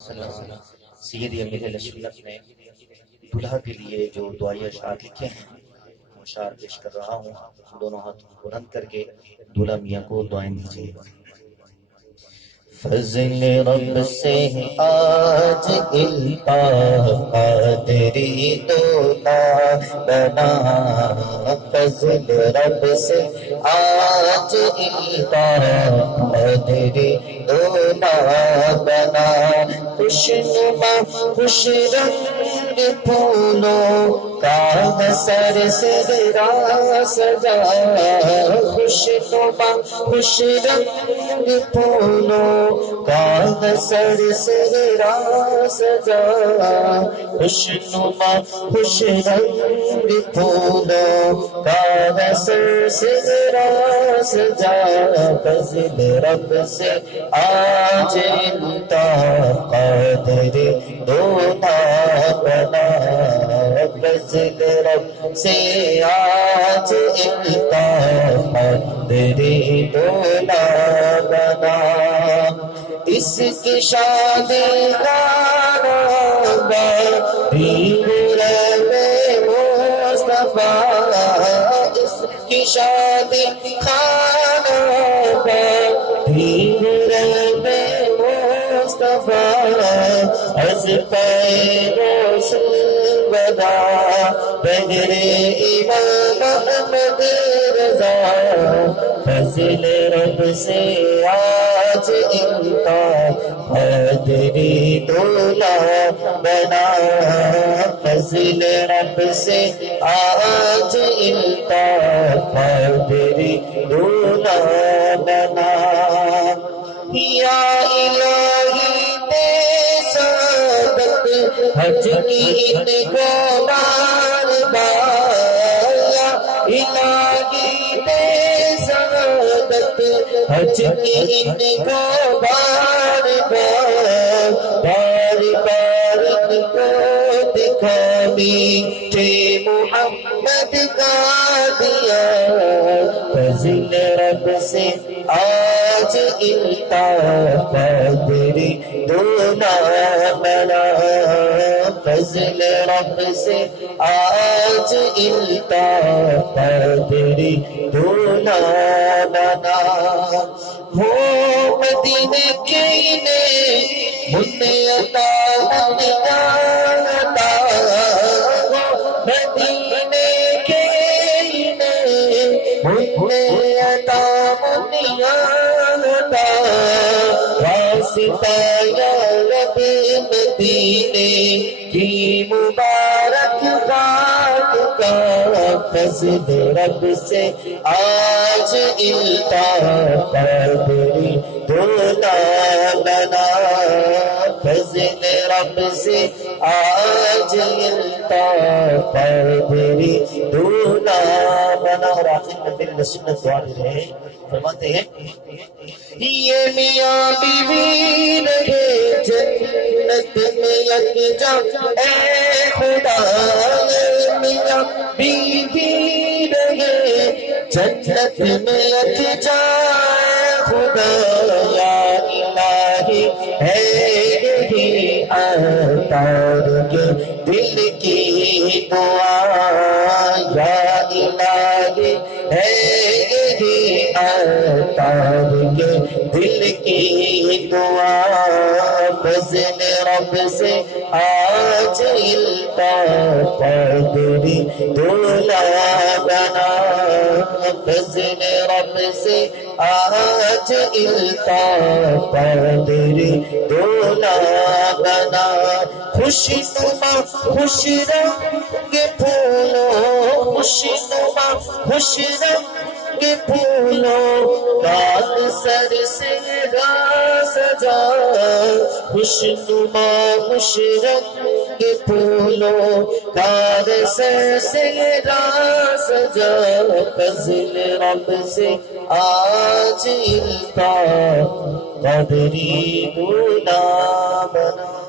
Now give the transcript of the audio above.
سیدی امیر اہل سنت نے دلہا کے لیے جو دعائی اشعار لکھے ہیں وہ اشعار پیش کر رہا ہوں. دونوں ہاتھ بلند کر کے دلہا میاں کو دعائیں دیجیے. فضل رب سے آج الطاف قادری دولا بنا. فضل رب سے آج الطاف قادری دولا بنا. خوشنما خوش رنگ پھولوں کا سر سجا سجا. خوشنما خوش رنگ پھولوں کا سر سجا سجا. خوشنما خوش رنگ پھولوں کا سر سجا سجا. فضل رب سے آج الطاف قادری دولا بنا. فضل رب سے آج الطاف قادری دولا بنا. اس کی شادی گانا باری مصطفیٰ. اس کی شادی خانہ باری مصطفیٰ. از پیرو سنبدا بغیر امام احمد رضا. فضل رب سے آج الطاف قادری دولا بنا. فضل رب سے آج الطاف قادری دولا بنا. یا الہی دے سعادت حج کی ان کو بار بار. یا الہی دے سعادت حج کی ان کو بار بار. بار بار ان کو دکھا میٹھے محمد کا دیا. فضل رب سے آج الطاف قادری دولا بنا. فضل رب سے آج الطاف قادری دولا بنا. ہو مدینے کے عطا عطا. مدینے کے عطا عطا. واسطہ یا رب مدینے کی مبارک ذات کا. فضل رب سے آج الطاف قادری دولا بنا. فضل رب سے آج الطاف قادری دولا بنا. اور آخر میں میری سنت دعا دے رہے ہیں. فرماتے ہیں یہ میاں بیوی رہے جنت میں یکجا اے خدا. میاں بیوی رہے جنت میں یکجا خدا. یا الہی ہے یہی اتار کے دل کی دعا. یا الہی ہے یہی اتار کے دل کی دعا. فضل رب سے آج الطاف قادری دولا بنا. فضل رب سے آج الطاف قادری دولا بنا. خوشنما خوش رنگ پھولوں خوشنما خوش رنگ پھولوں کا سر سجا سجا. خوشنما خوش رنگ پھولوں کا سر سجا سجا. فضل رب سے آج الطاف قادری دولا بنا.